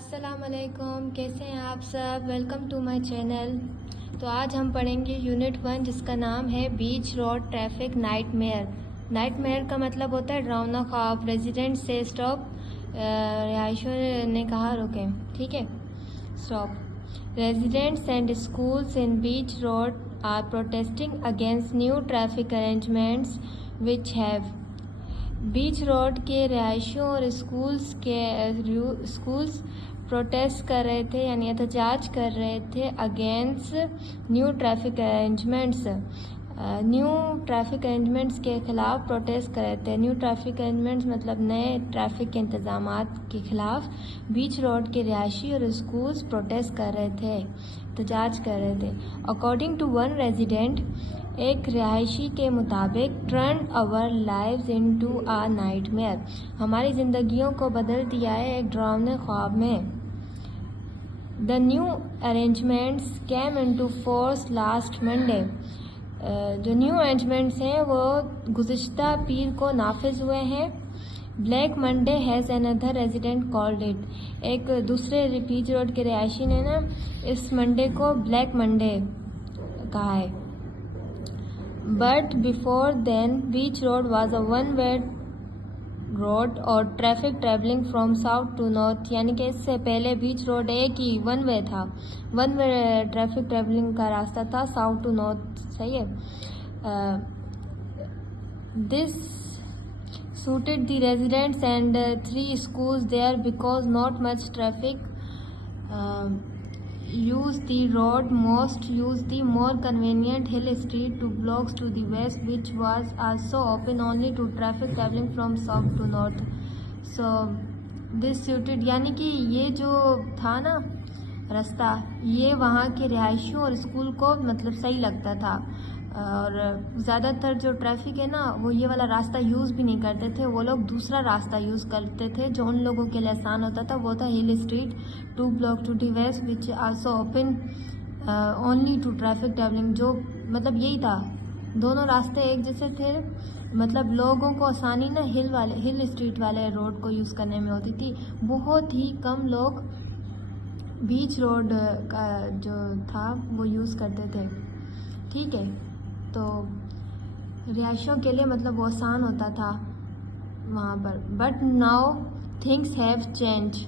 अस्सलाम वालेकुम, कैसे हैं आप सब। Welcome to my channel. तो आज हम पढ़ेंगे यूनिट 1 जिसका नाम है Beach Road traffic nightmare. Nightmare का मतलब होता है डरावना ख्वाब। रेजिडेंट से स्टॉप, रिहायशियों ने कहा रुकें, ठीक है, stop. Residents and schools in Beach Road are protesting against new traffic arrangements which have. Beach Road के रिहायशियों और स्कूल्स प्रोटेस्ट कर रहे थे यानी एहतजाज कर रहे थे against new traffic arrangements. New traffic arrangements के ख़िलाफ़ प्रोटेस्ट कर रहे थे। न्यू ट्रैफिक अरेंजमेंट्स मतलब नए ट्रैफिक के इंतज़ामात के ख़िलाफ़ बीच रोड के रिहायशी और स्कूल्स प्रोटेस्ट कर रहे थे, एहतजाज कर रहे थे। अकॉर्डिंग टू वन रेजिडेंट, एक रिहायशी के मुताबिक, turn our lives into a nightmare, हमारी ज़िंदगियों को बदल दिया है एक डरावने ख्वाब में। The new arrangements came into force last Monday, जो न्यू अरेंजमेंट्स हैं वो गुज़िश्ता पीर को नाफिज हुए हैं। Black Monday has another resident called it, एक दूसरे बीच रोड के रिहायशी ने ना इस मंडे को ब्लैक मंडे कहा है। But before then beach road was a one way road और traffic travelling from south to north, यानी कि इससे पहले बीच रोड एक ही वन वे था, वन वे ट्रैफिक ट्रेवलिंग का रास्ता था साउथ टू नॉर्थ, सही है। This suited the residents and 3 schools there because not much traffic use the road. Most use the more convenient Hill Street 2 blocks to the west, which was also open only to traffic traveling from south to north. So this suited, यानी कि ये जो था ना रास्ता, ये वहाँ के रिहायशियों और स्कूल को मतलब सही लगता था, और ज़्यादातर जो ट्रैफिक है ना वो ये वाला रास्ता यूज़ भी नहीं करते थे। वो लोग दूसरा रास्ता यूज़ करते थे जो उन लोगों के लिए आसान होता था, वो था Hill Street 2 block to the west, which also open only to traffic travelling, जो मतलब यही था, दोनों रास्ते एक जैसे थे, मतलब लोगों को आसानी ना हिल स्ट्रीट वाले रोड को यूज़ करने में होती थी। बहुत ही कम लोग बीच रोड का जो था वो यूज़ करते थे, ठीक है। तो रिहायशियों के लिए मतलब वो आसान होता था वहाँ पर। But now things have change,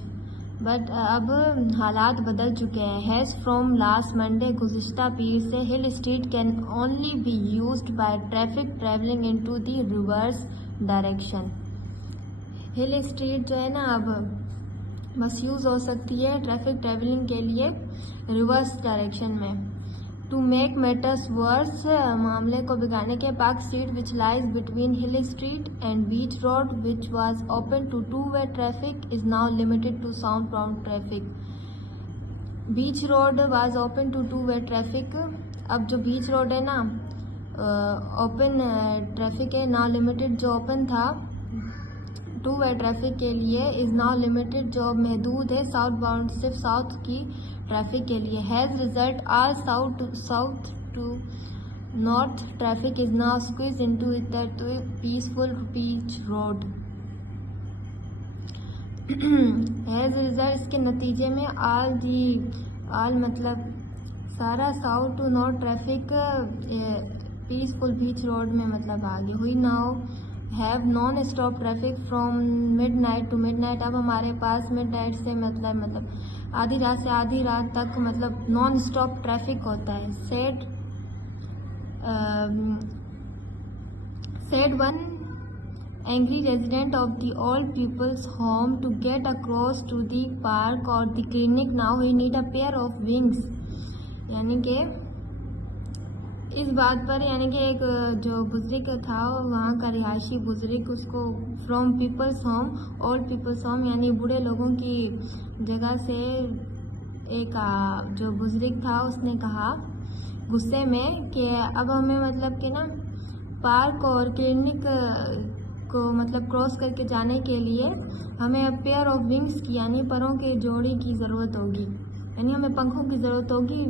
but अब हालात बदल चुके हैं। हैज़ फ्रॉम लास्ट मंडे, गुज़िश्ता पीर से Hill Street can only be used by traffic travelling into the reverse direction. Hill Street जो है ना अब बस यूज़ हो सकती है ट्रैफिक ट्रैवलिंग के लिए रिवर्स डायरेक्शन में। टू मेक मैटर्स वर्स, मामले को बिगाड़ने के, Park Street which lies between Hill Street and Beach Road which was open to 2 way traffic is now limited to south bound traffic. Beach Road was open to 2 way traffic, अब जो Beach Road है ना open traffic है, now limited, जो open था 2 way traffic के लिए, is now limited, जो महदूद है साउथ बाउंड, सिर्फ साउथ की ट्रैफिक के लिए। Has result are south to north traffic is now squeeze into that peaceful Beach Road. Has result, इसके नतीजे में आल मतलब सारा south to north traffic peaceful Beach Road में मतलब आ गई हुई। Now have non stop traffic from midnight to midnight, अब हमारे पास मिडनाइट से मतलब आधी रात से आधी रात तक मतलब नॉन स्टॉप ट्रैफिक होता है। Said one angry resident of the old people's home to get across to the park और the clinic, now he need a pair of wings. यानी कि इस बात पर, यानी कि एक जो बुजुर्ग था वहाँ का रिहायशी बुजुर्ग, उसको from people's home, old people's home यानी बूढ़े लोगों की जगह से, एक जो बुजुर्ग था उसने कहा गुस्से में कि अब हमें मतलब कि ना पार्क और क्लिनिक को मतलब क्रॉस करके जाने के लिए हमें अब पेयर ऑफ विंग्स की यानी परों के जोड़ी की ज़रूरत होगी, यानी हमें पंखों की ज़रूरत होगी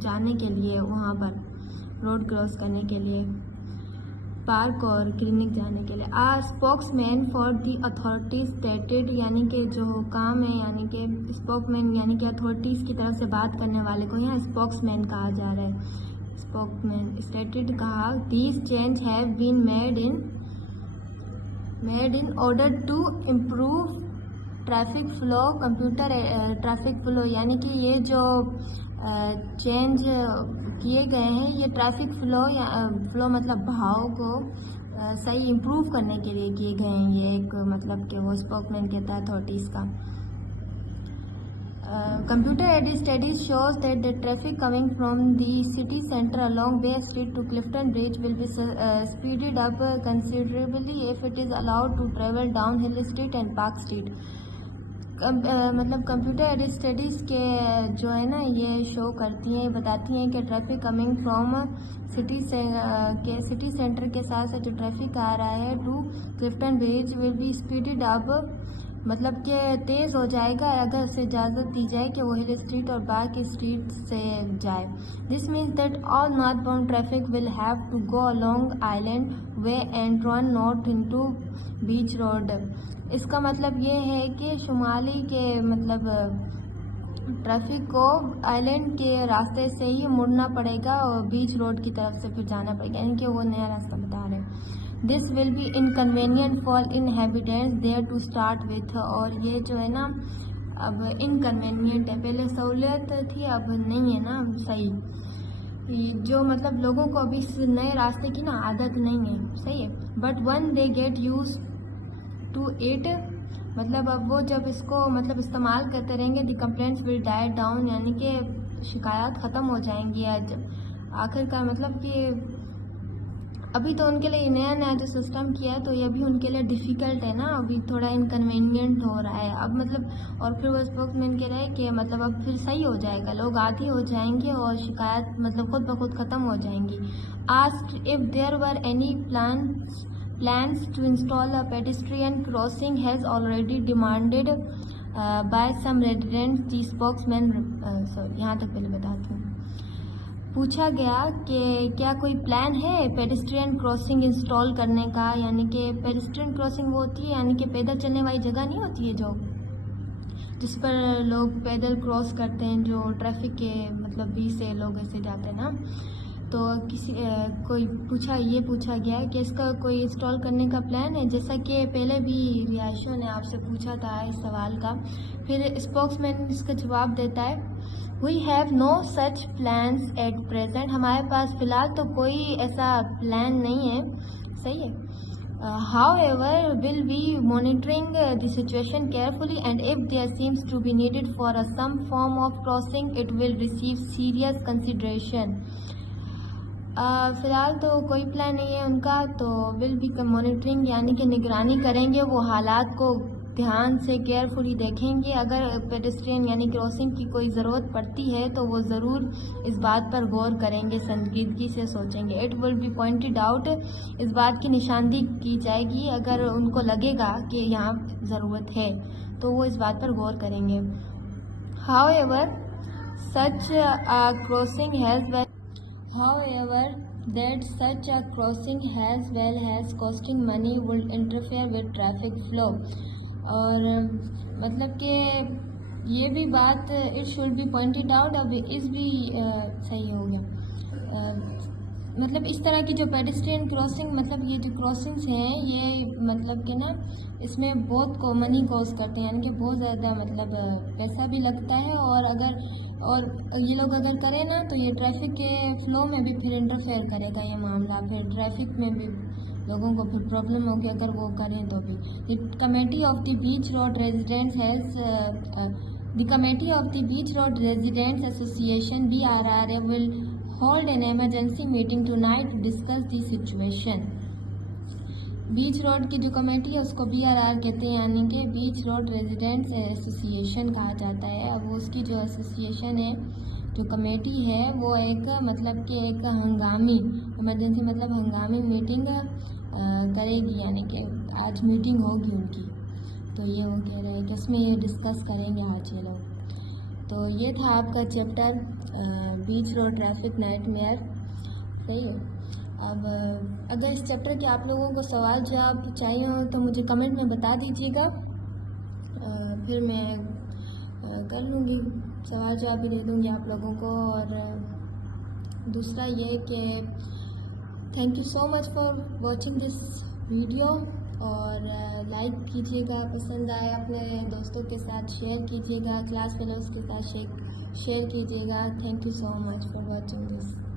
जाने के लिए, वहाँ पर रोड क्रॉस करने के लिए। पार्क और क्लिनिक जाने के लिए। A spokesman for the authorities stated, यानी कि जो काम है, यानी कि स्पोकमैन यानी कि अथॉरिटीज़ की तरफ से बात करने वाले को यहाँ स्पोक्समैन कहा जा रहा है। स्पोक्समैन स्टेटेड कहा, these change have been made in order to improve traffic flow, computer traffic flow, यानी कि ये जो चेंज किए गए हैं ये ट्रैफिक फ्लो मतलब भाव को सही इम्प्रूव करने के लिए किए गए हैं। ये एक मतलब कि वो स्पोकमैन कहता है अथॉरिटीज़ का। Computer aided studies shows that the traffic coming from the city center along Bay Street to Clifton Bridge will be speeded up considerably if it is allowed to travel down Hill Street and Park Street. मतलब computer aided studies के जो है ना ये show करती हैं, बताती हैं कि traffic coming from city centre के साथ साथ जो ट्रैफिक आ रहा है to Clifton Bridge will be speeded up, मतलब कि तेज़ हो जाएगा अगर उसे इजाज़त दी जाए कि वो हिल स्ट्रीट और पार्क स्ट्रीट से जाए। This means that all north bound traffic will have to go along Island Way and run north into Beach Road. इसका मतलब ये है कि शुमाली के मतलब ट्रैफिक को आइलैंड के रास्ते से ही मुड़ना पड़ेगा और बीच रोड की तरफ से फिर जाना पड़ेगा, यानी कि वो नया रास्ता बता रहे हैं। This will be inconvenient for inhabitants there to start with, और ये जो है ना अब इनकन्वीनियंट है, पहले सहूलियत थी अब नहीं है ना सही, जो मतलब लोगों को अभी इस नए रास्ते की ना आदत नहीं है, सही है। But one they get use to it, मतलब अब वो जब इसको मतलब इस्तेमाल करते रहेंगे the complaints will die down, यानी कि शिकायत ख़त्म हो जाएंगी। आज आखिरकार मतलब कि अभी तो उनके लिए नया नया जो सिस्टम किया है तो ये अभी उनके लिए डिफ़िकल्ट है ना, अभी थोड़ा इनकन्वीनियंट हो रहा है अब मतलब। और फिर वो स्पोक्समैन कह रहा है कि मतलब अब फिर सही हो जाएगा, लोग आदी हो जाएंगे और शिकायत मतलब खुद ब खुद ख़त्म हो जाएंगी। Asked if there were any plans to install a pedestrian crossing has already demanded by some residents, the spokesman sorry यहाँ तक पहले बताती हूँ। पूछा गया कि क्या कोई प्लान है पेडेस्ट्रियन क्रॉसिंग इंस्टॉल करने का, यानी कि पेडेस्ट्रियन क्रॉसिंग वो होती है यानी कि पैदल चलने वाली जगह नहीं होती है जो जिस पर लोग पैदल क्रॉस करते हैं, जो ट्रैफिक के मतलब बीच से लोग ऐसे जाते हैं ना, तो किसी ये पूछा गया कि इसका कोई इंस्टॉल करने का प्लान है, जैसा कि पहले भी रिहायशों ने आपसे पूछा था इस सवाल का। फिर स्पोक्समैन इसका जवाब देता है, we have no such plans at present, हमारे पास फ़िलहाल तो कोई ऐसा प्लान नहीं है, सही है। However, will be monitoring the situation carefully and if there seems to be needed for some form of crossing, it will receive serious consideration. फ़िलहाल तो कोई प्लान नहीं है उनका, तो विल बी मॉनिटरिंग यानी कि निगरानी करेंगे, वो हालात को ध्यान से केयरफुली देखेंगे, अगर पेडेस्ट्रियन यानी क्रॉसिंग की कोई ज़रूरत पड़ती है तो वो ज़रूर इस बात पर गौर करेंगे, संजीदगी से सोचेंगे। It will be pointed out, इस बात की निशानदेही की जाएगी, अगर उनको लगेगा कि यहाँ ज़रूरत है तो वो इस बात पर गौर करेंगे। However such a crossing has However, that such a crossing as well as costing money would interfere with traffic flow, और मतलब कि ये भी बात it should be pointed out, अब इस भी सही हो गया। मतलब इस तरह की जो पेडेस्ट्रियन क्रॉसिंग मतलब ये जो क्रॉसिंग्स हैं ये मतलब कि ना इसमें बहुत को मनी कॉस्ट करते हैं, यानी कि बहुत ज़्यादा मतलब पैसा भी लगता है, और ये लोग अगर करें ना तो ये ट्रैफिक के फ्लो में भी फिर इंटरफेयर करेगा ये मामला, फिर ट्रैफिक में भी लोगों को फिर प्रॉब्लम होगी अगर वो करें तो भी। The committee of the beach road residents association BRR will hold an emergency meeting tonight to discuss the situation. Beach road की जो कमेटी है उसको BRR कहते हैं, यानी कि बीच रोड रेजिडेंट्स एसोसिएशन कहा जाता है। अब उसकी जो एसोसिएशन है जो कमेटी है वो एक मतलब कि एक हंगामी इमरजेंसी मतलब हंगामी मीटिंग करेगी, यानी कि आज मीटिंग होगी उनकी, तो ये वो कह रहे हैं कि उसमें ये डिस्कस करेंगे आज ये लोग। तो ये था आपका चैप्टर बीच रोड ट्रैफिक नाइटमेयर, सही है। अब अगर इस चैप्टर के आप लोगों को सवाल जवाब चाहिए हो तो मुझे कमेंट में बता दीजिएगा, फिर मैं कर लूँगी, सवाल जवाब भी दे दूँगी आप लोगों को। और दूसरा ये कि thank you so much for watching this video, और लाइक कीजिएगा, पसंद आए अपने दोस्तों के साथ शेयर कीजिएगा, क्लास फेलोज़ के साथ शेयर कीजिएगा। Thank you so much for watching this.